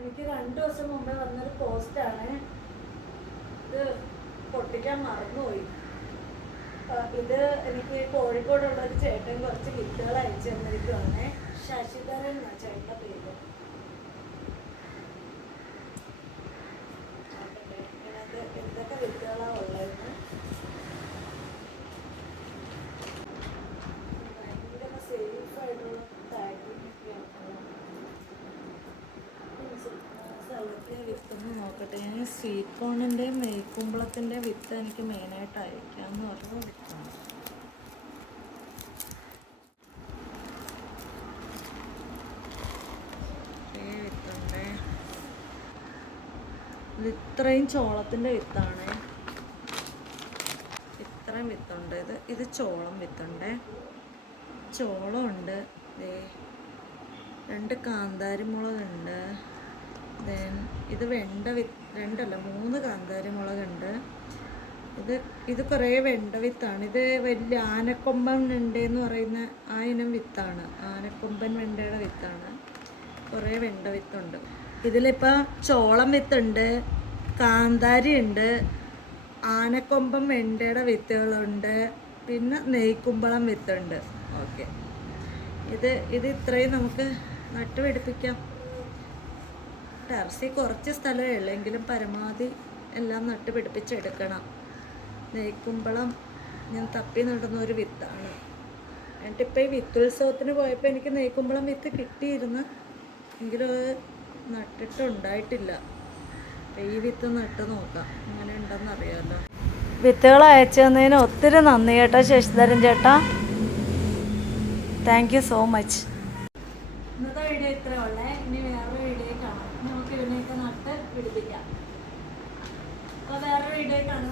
എനിക്ക് 2 ദിവസം മുമ്പേ വന്നൊരു പോസ്റ്റാണ്. ഇത് പൊട്ടിക്കാൻ മറന്നുപോയി. ഇത് എനിക്ക് കോഴിക്കോടുള്ള ഒരു ചേട്ടൻ കുറച്ച് വിത്തുകൾ അയച്ചു തന്നിരിക്കുവാണ്. ശശിധരൻ എന്നാ ചേട്ടൻ്റെ പേര്. ഇതിനകത്ത് എന്തൊക്കെ വിത്തുകളാണ് ഉള്ളതെന്ന്. ഭയങ്കര സേഫായിട്ടുള്ള സ്ഥലത്തെ വിത്തൊന്ന് നോക്കട്ടെ. ഞാൻ സ്വീറ്റ് കോണിൻ്റെയും നെയ്ക്കുമ്പളത്തിൻ്റെയും വിത്ത് എനിക്ക് മെയിനായിട്ട് അയക്കാമെന്ന് പറഞ്ഞ വിത്താണ്. വിത്തുണ്ട്. ഇത് ഇത്രയും ചോളത്തിൻ്റെ വിത്താണ്. ഇത്രയും വിത്തുണ്ട്. ഇത് ചോളം വിത്തുണ്ട്. ചോളമുണ്ട്. 2 കാന്താരി മുളകുണ്ട്. ഇത് രണ്ടല്ല 3 കാന്താരി മുളകുണ്ട്. ഇത് കുറേ വെണ്ട വിത്താണ്. ഇത് വലിയ ആനക്കൊമ്പൻ വെണ്ടയെന്ന് പറയുന്ന ആ ഇനം വിത്താണ്. ആനക്കൊമ്പൻ വെണ്ടയുടെ വിത്താണ്. കുറേ വെണ്ട വിത്തുണ്ട്. ഇതിലിപ്പോൾ ചോളം വിത്തുണ്ട്, കാന്താരി ഉണ്ട്, ആനക്കൊമ്പൻ വെണ്ടയുടെ വിത്തുകളുണ്ട്, പിന്നെ നെയ്ക്കുമ്പളം വിത്തുണ്ട്. ഓക്കെ, ഇത് ഇത്രയും നമുക്ക് നട്ടുപിടിപ്പിക്കാം. ടെറസിൽ കുറച്ച് സ്ഥലമേ ഉള്ളൂ, എങ്കിലും പരമാവധി എല്ലാം നട്ടുപിടിപ്പിച്ചെടുക്കണം. നെയ്ക്കുമ്പളം ഞാൻ തപ്പി നടുന്ന ഒരു വിത്താണ്. എന്നിട്ടിപ്പോൾ ഈ വിത്തുത്സവത്തിന് പോയപ്പോൾ എനിക്ക് നെയ്ക്കുമ്പളം വിത്ത് കിട്ടിയിരുന്നു, എങ്കിലും നട്ടിട്ടുണ്ടായിട്ടില്ല. ഈ വിത്ത് നട്ട് നോക്കാം, അങ്ങനെ ഉണ്ടെന്ന് അറിയാമല്ലോ. വിത്തുകൾ അയച്ചു തന്നതിന് ഒത്തിരി നന്ദി കേട്ടോ ശശിധരൻ ചേട്ടാ. Thank you so much. ഇന്നത്തെ വീഡിയോ ഇത്രേ ഉള്ളേ. ഇനി വേറൊരു വീഡിയോ കാണാം. നമുക്ക് ഇതിനെയൊക്കെ നട്ട് പിടിപ്പിക്കാം. അപ്പോൾ വേറൊരു വീഡിയോ കാണാം.